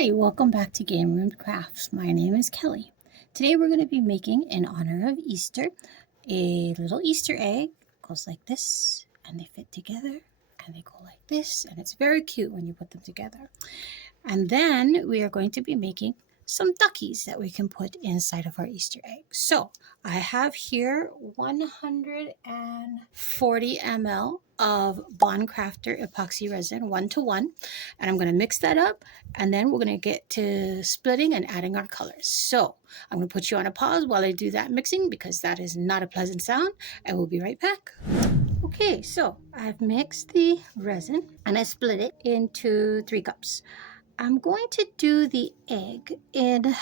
Hi, welcome back to Game Room Crafts. My name is Kelly. Today we're going to be making, in honor of Easter, a little Easter egg. It goes like this, and they fit together, and they go like this, and it's very cute when you put them together. And then we are going to be making some duckies that we can put inside of our Easter egg. So I have here 140 ml of Bond Crafter epoxy resin 1:1, and I'm going to mix that up, and then we're going to get to splitting and adding our colors. So I'm going to put you on a pause while I do that mixing because that is not a pleasant sound, and we'll be right back. Okay, so I've mixed the resin and I split it into 3 cups. I'm going to do the egg in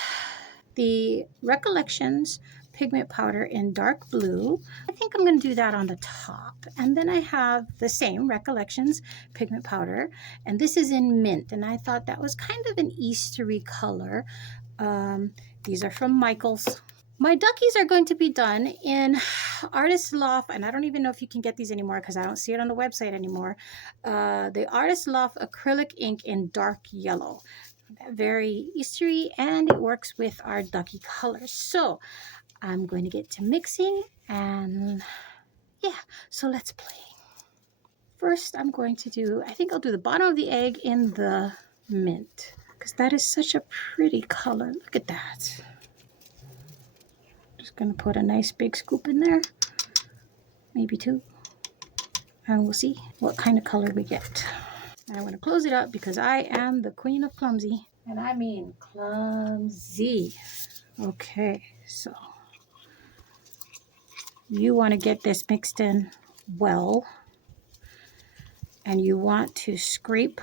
the Recollections pigment powder in dark blue. I think I'm going to do that on the top. And then I have the same Recollections pigment powder, and this is in mint. And I thought that was kind of an Eastery color. These are from Michael's. My duckies are going to be done in Artist Loft, and I don't even know if you can get these anymore because I don't see it on the website anymore. The Artist Loft acrylic ink in dark yellow. Very Eastery, and it works with our ducky colors. So I'm going to get to mixing, and yeah, so let's play. First, I'm going to do, I think I'll do the bottom of the egg in the mint because that is such a pretty color. Look at that. Just going to put a nice big scoop in there, maybe 2, and we'll see what kind of color we get. And I'm going to close it up because I am the queen of clumsy, and I mean clumsy. Okay, so you want to get this mixed in well, and you want to scrape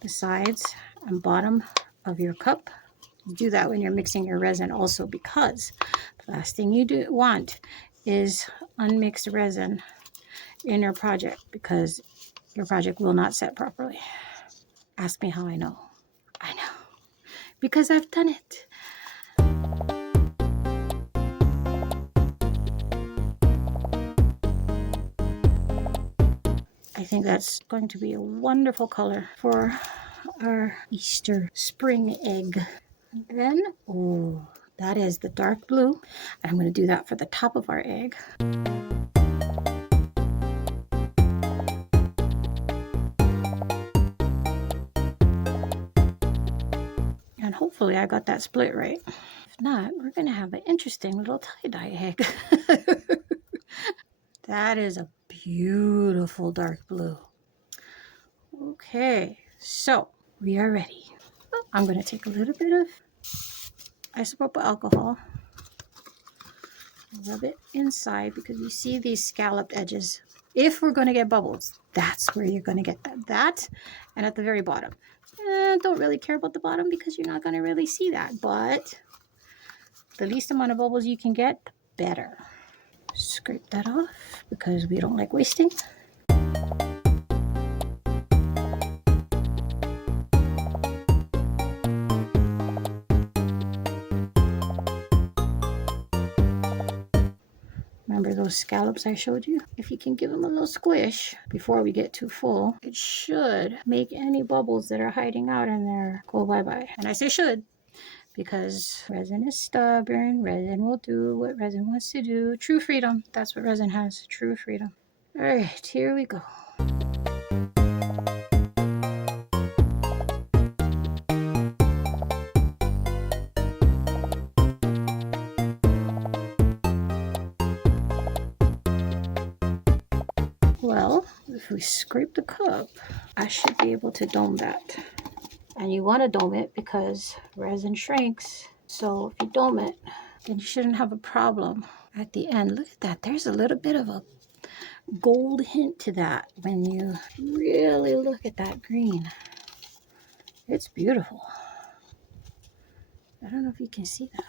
the sides and bottom of your cup. Do that when you're mixing your resin also, because the last thing you want is unmixed resin in your project, because your project will not set properly. Ask me how I know. I know because I've done it. I think that's going to be a wonderful color for our Easter spring egg. And then, oh, that is the dark blue. I'm going to do that for the top of our egg. And hopefully I got that split right. If not, we're going to have an interesting little tie-dye egg. That is a beautiful dark blue. Okay, so we are ready. I'm going to take a little bit of isopropyl alcohol, rub it inside, because you see these scalloped edges. If we're going to get bubbles, that's where you're going to get that, and at the very bottom. Don't really care about the bottom because you're not going to really see that, but the least amount of bubbles you can get, the better. Scrape that off because we don't like wasting. Remember those scallops I showed you? If you can give them a little squish before we get too full, it should make any bubbles that are hiding out in there go bye-bye. And I say should because resin is stubborn. Resin will do what resin wants to do. True freedom. That's what resin has. True freedom. All right, here we go. Well, if we scrape the cup, I should be able to dome that. And you want to dome it because resin shrinks. So if you dome it, then you shouldn't have a problem at the end. Look at that. There's a little bit of a gold hint to that when you really look at that green. It's beautiful. I don't know if you can see that.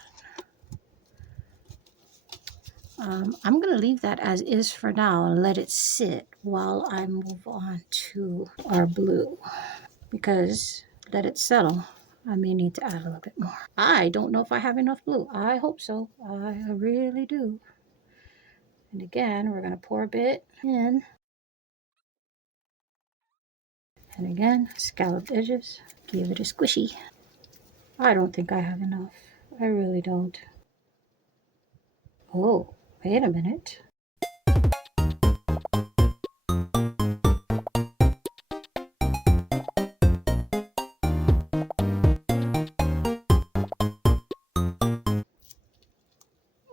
I'm going to leave that as is for now and let it sit while I move on to our blue, because let it settle. I may need to add a little bit more. I don't know if I have enough blue. I hope so. I really do. And again, we're going to pour a bit in. And again, scalloped edges. Give it a squishy. I don't think I have enough. I really don't. Oh, wait a minute.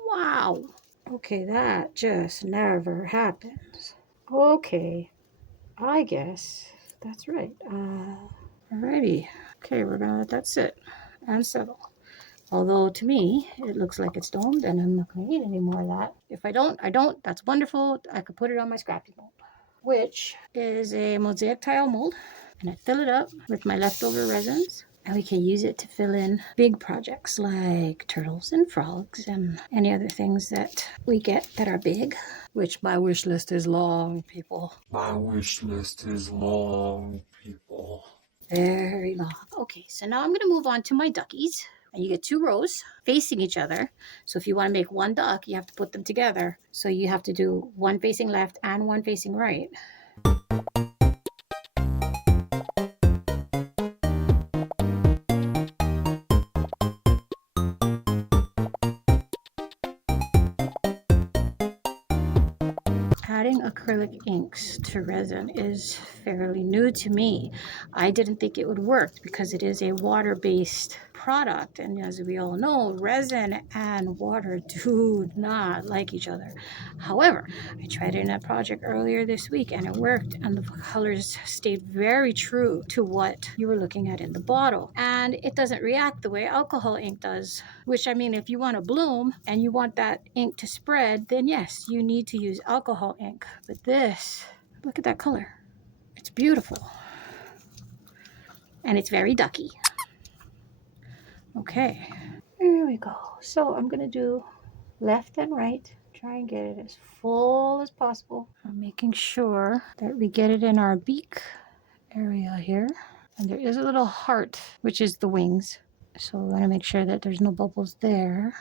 Wow. Okay, that just never happens. Okay, I guess that's right. Alrighty. Okay, we're gonna let that sit and settle. Although to me, it looks like it's domed and I'm not gonna eat any more of that. If I don't, I don't. That's wonderful. I could put it on my scrappy mold, which is a mosaic tile mold. And I fill it up with my leftover resins. And we can use it to fill in big projects like turtles and frogs and any other things that we get that are big. Which my wish list is long, people. My wish list is long, people. Very long. Okay, so now I'm going to move on to my duckies. And you get 2 rows facing each other. So if you want to make one duck, you have to put them together. So you have to do one facing left and one facing right. Adding acrylic inks to resin is fairly new to me. I didn't think it would work because it is a water-based product, and as we all know, resin and water do not like each other. However, I tried it in a project earlier this week and it worked, and the colors stayed very true to what you were looking at in the bottle, and it doesn't react the way alcohol ink does. Which, I mean, if you want to bloom and you want that ink to spread, then yes, you need to use alcohol ink. But this, look at that color. It's beautiful. And it's very ducky. Okay, there we go. So I'm going to do left and right. Try and get it as full as possible. I'm making sure that we get it in our beak area here. And there is a little heart, which is the wings. So we want to make sure that there's no bubbles there.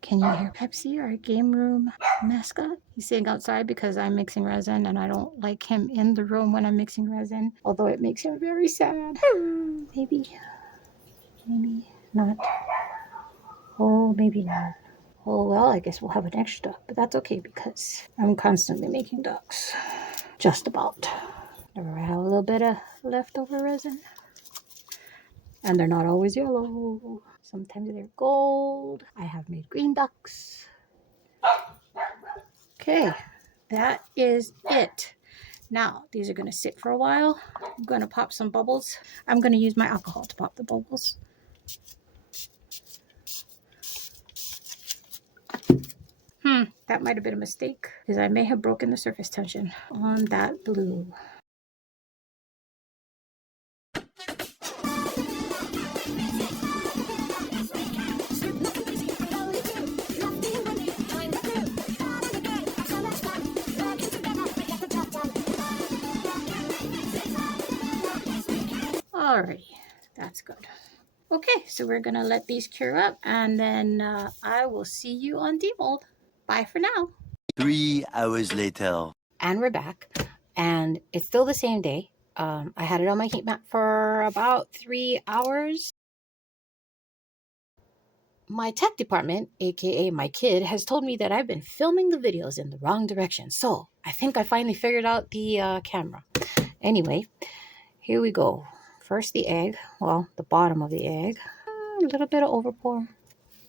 Can you hear Pepsi, our game room mascot? He's sitting outside because I'm mixing resin and I don't like him in the room when I'm mixing resin, although it makes him very sad. Maybe not. Oh, maybe not. Oh, well, I guess we'll have an extra duck, but that's okay because I'm constantly making ducks. Just about. Never have a little bit of leftover resin. And they're not always yellow. Sometimes they're gold. I have made green ducks. Okay, that is it. Now, these are going to sit for a while. I'm going to pop some bubbles. I'm going to use my alcohol to pop the bubbles. That might have been a mistake because I may have broken the surface tension on that blue. Alrighty, that's good. Okay, so we're gonna let these cure up and then I will see you on demold. Bye for now. 3 hours later. And we're back, and it's still the same day. I had it on my heat mat for about 3 hours. My tech department, aka my kid, has told me that I've been filming the videos in the wrong direction. So I think I finally figured out the camera. Anyway, here we go. First the egg, well, the bottom of the egg. A little bit of overpour.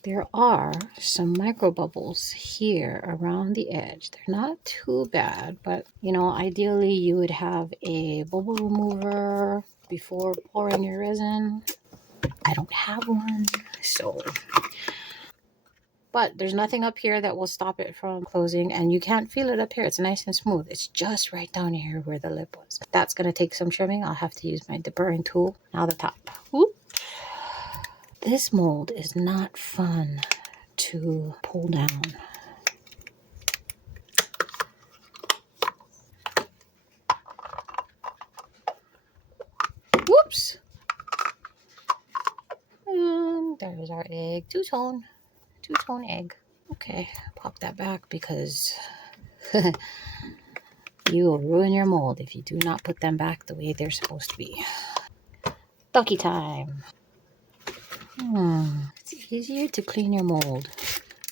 There are some micro bubbles here around the edge. They're not too bad, but you know, ideally you would have a bubble remover before pouring your resin. I don't have one, so. But there's nothing up here that will stop it from closing, and you can't feel it up here. It's nice and smooth. It's just right down here where the lip was. That's going to take some trimming. I'll have to use my deburring tool. Now the top. Whoop. This mold is not fun to pull down. Whoops. And there's our egg. Two-tone egg. Okay, pop that back because You will ruin your mold if you do not put them back the way they're supposed to be. Ducky time. It's easier to clean your mold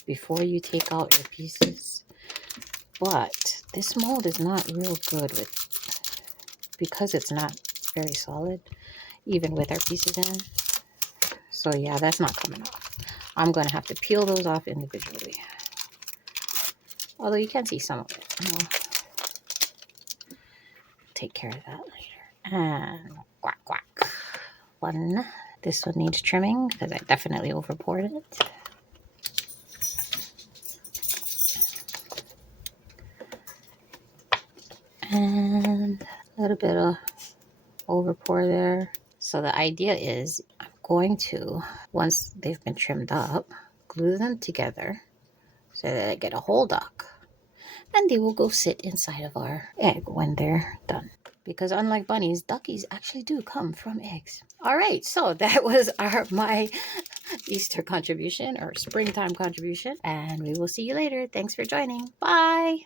before you take out your pieces. But this mold is not real good because it's not very solid, even with our pieces in. So yeah, that's not coming off. I'm going to have to peel those off individually. Although you can see some of it. I'll take care of that later. And quack, quack. One. This one needs trimming because I definitely overpoured it. And a little bit of overpour there. So the idea is I'm going to, once they've been trimmed up, glue them together so that I get a whole duck. And they will go sit inside of our egg when they're done. Because unlike bunnies, duckies actually do come from eggs. All right, so that was my Easter contribution or springtime contribution. And we will see you later. Thanks for joining. Bye.